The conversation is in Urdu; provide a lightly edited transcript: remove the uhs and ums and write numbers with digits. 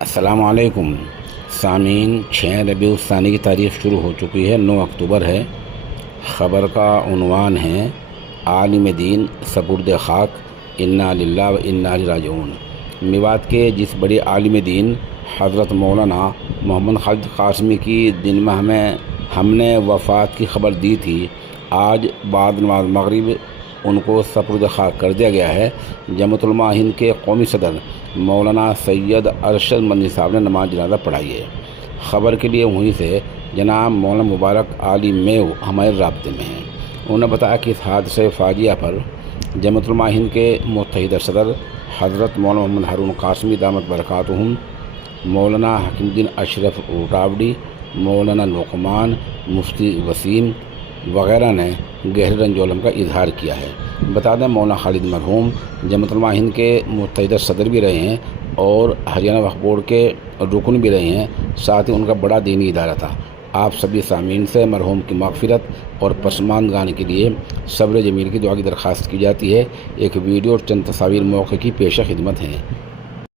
السلام علیکم سامعین، 6 ربیع الثانی کی تاریخ شروع ہو چکی ہے، 9 اکتوبر ہے۔ خبر کا عنوان ہے عالم دین سپرد خاک، انا للہ و انا الیہ راجعون۔ میوات کے جس بڑے عالم دین حضرت مولانا محمد خالد قاسمی کی دن میں ہم نے وفات کی خبر دی تھی، آج بعد نماز مغرب ان کو سپرد خاک کر دیا گیا ہے۔ جمعیت علماء ہند کے قومی صدر مولانا سید ارشد مدنی صاحب نے نماز جنازہ پڑھائی ہے۔ خبر کے لیے وہیں سے جناب مولانا مبارک علی میو ہمارے رابطے میں ہیں۔ انہوں نے بتایا کہ اس حادثہ فاجعہ پر جمعیت علماء ہند کے متحدہ صدر حضرت مولانا محمد ہارون قاسمی دامت برکاتہم، مولانا حکیم الدین اشرف روٹاوڑی، مولانا نعمان، مفتی وسیم وغیرہ نے گہرے رنج و الم کا اظہار کیا ہے۔ بتا دیں مولانا خالد مرحوم جمعیت علماء ہند کے متحدہ صدر بھی رہے ہیں اور ہریانہ وقف بورڈ کے رکن بھی رہے ہیں، ساتھ ہی ان کا بڑا دینی ادارہ تھا۔ آپ سبھی سامعین سے مرحوم کی مغفرت اور پسماندگان کے لیے صبر جمیل کی دعا کی درخواست کی جاتی ہے۔ ایک ویڈیو اور چند تصاویر موقع کی پیش خدمت ہیں۔